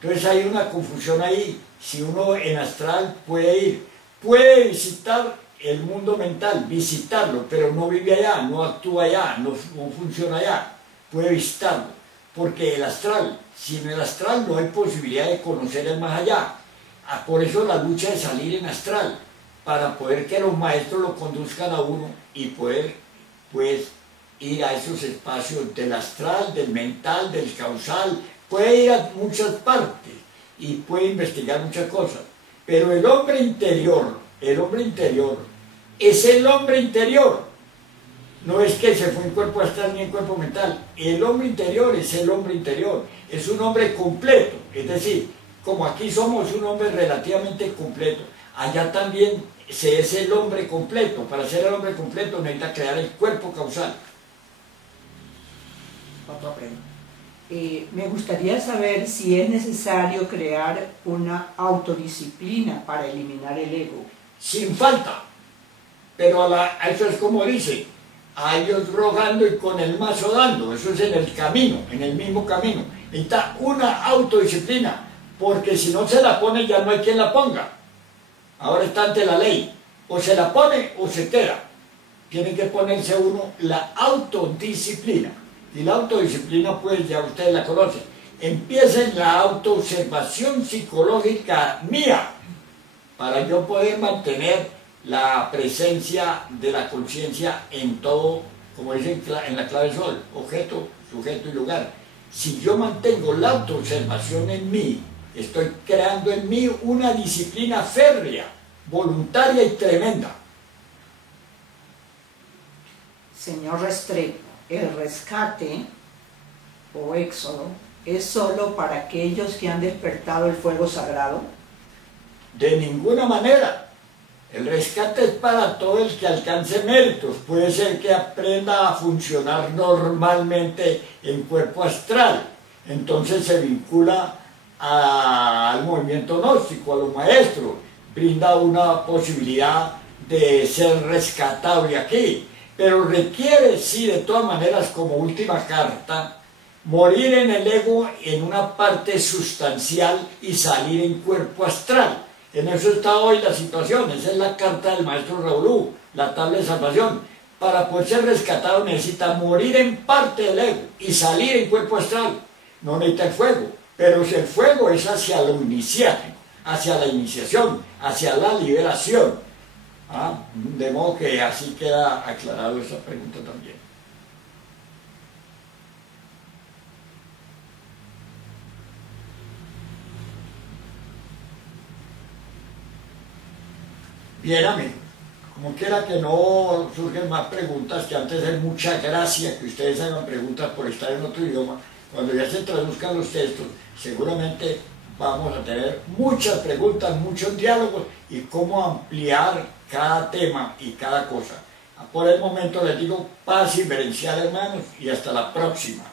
Entonces hay una confusión ahí. Si uno en astral puede ir, puede visitar el mundo mental, visitarlo, pero no vive allá, no actúa allá, no funciona allá, puede visitarlo, porque el astral, sin el astral no hay posibilidad de conocer el más allá. Por eso la lucha de salir en astral, para poder que los maestros lo conduzcan a uno y poder, pues, ir a esos espacios del astral, del mental, del causal, puede ir a muchas partes y puede investigar muchas cosas, pero el hombre interior es el hombre interior, no es que se fue en cuerpo astral ni en cuerpo mental, el hombre interior es el hombre interior, es un hombre completo, es decir, como aquí somos un hombre relativamente completo, allá también se es el hombre completo. Para ser el hombre completo necesita crear el cuerpo causal. Otra pregunta. Me gustaría saber si es necesario crear una autodisciplina para eliminar el ego. Sin falta, pero eso es como dice, a ellos rogando y con el mazo dando, eso es en el camino, en el mismo camino. Necesita una autodisciplina, porque si no se la pone ya no hay quien la ponga. Ahora está ante la ley, o se la pone o se queda. Tiene que ponerse uno la autodisciplina. Y la autodisciplina, pues ya ustedes la conocen. Empieza en la autoobservación psicológica mía, para yo poder mantener la presencia de la conciencia en todo, como dicen en la clave sol, objeto, sujeto y lugar. Si yo mantengo la autoobservación en mí, estoy creando en mí una disciplina férrea, voluntaria y tremenda. Señor Restrepo, el rescate o éxodo es solo para aquellos que han despertado el fuego sagrado. De ninguna manera. El rescate es para todo el que alcance méritos. Puede ser que aprenda a funcionar normalmente en cuerpo astral. Entonces se vincula al movimiento gnóstico, a los maestros. Brinda una posibilidad de ser rescatable aquí. Pero requiere, sí, de todas maneras, como última carta, morir en el ego en una parte sustancial y salir en cuerpo astral. En eso está hoy la situación, esa es la carta del maestro Raulú, la tabla de salvación. Para poder ser rescatado necesita morir en parte del ego y salir en cuerpo astral. No necesita el fuego, pero si el fuego es hacia lo iniciático, hacia la iniciación, hacia la liberación. De modo que así queda aclarado esa pregunta también. Bien, amigos, como quiera que no surgen más preguntas, que antes es mucha gracia que ustedes hagan preguntas por estar en otro idioma, cuando ya se traduzcan los textos, seguramente vamos a tener muchas preguntas, muchos diálogos y cómo ampliar cada tema y cada cosa. Por el momento les digo paz y beneficiar, hermanos, y hasta la próxima.